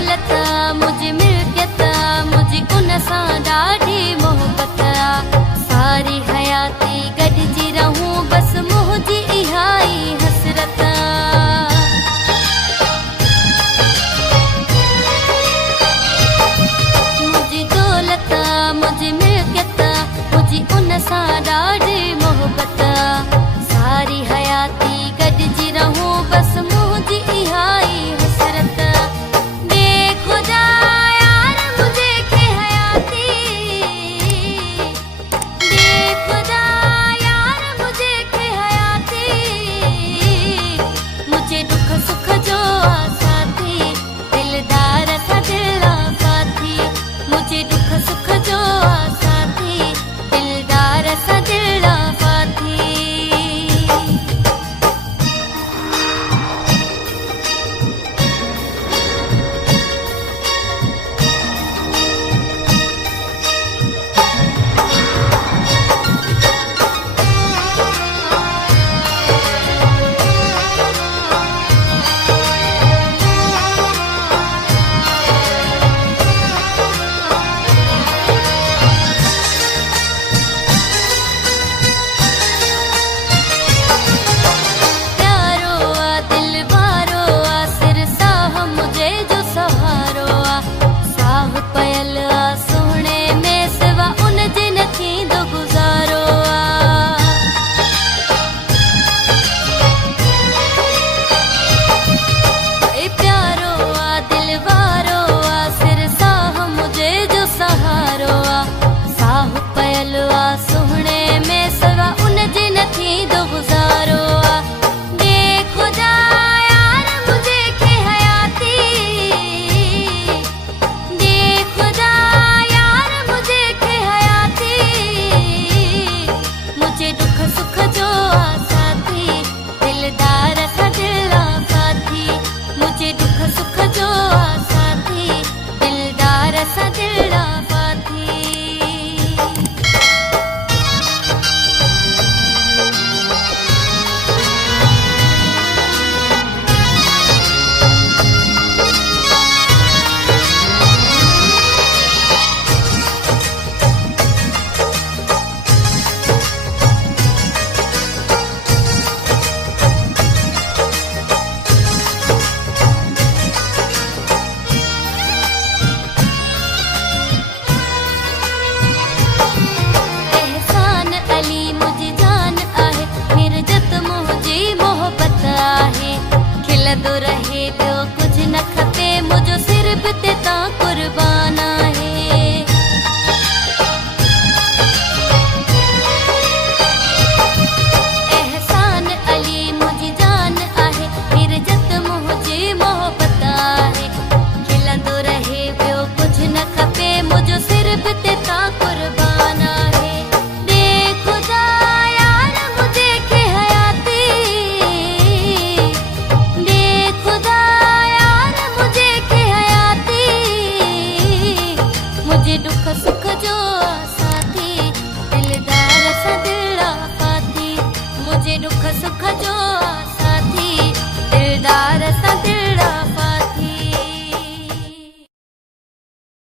दौलत मुझे मिल्कियत मुझे उन सां ॾाढी मोहबत सारी हयाती गॾिजी रहूं बस मुंहिंजी इहा ई हसरत मुझी दौलत मुझी मिल्कियत मुझी उन सां ॾाढी मोहबत सारी हयाती गॾिजी रहूं बस मुंहिंजी इहा ई हसरत दे खुदा यार मुझे खे हयाती दे खुदा यार मुझे खे हयाती मुझे दुख सुख जो साथी दिलदार सा दिल साथी मुझे दुख सुख जो साथी दिलदार सा दिल साथी रहे ॿियो कुझु न खपे मुंहिंजो सिर बि ते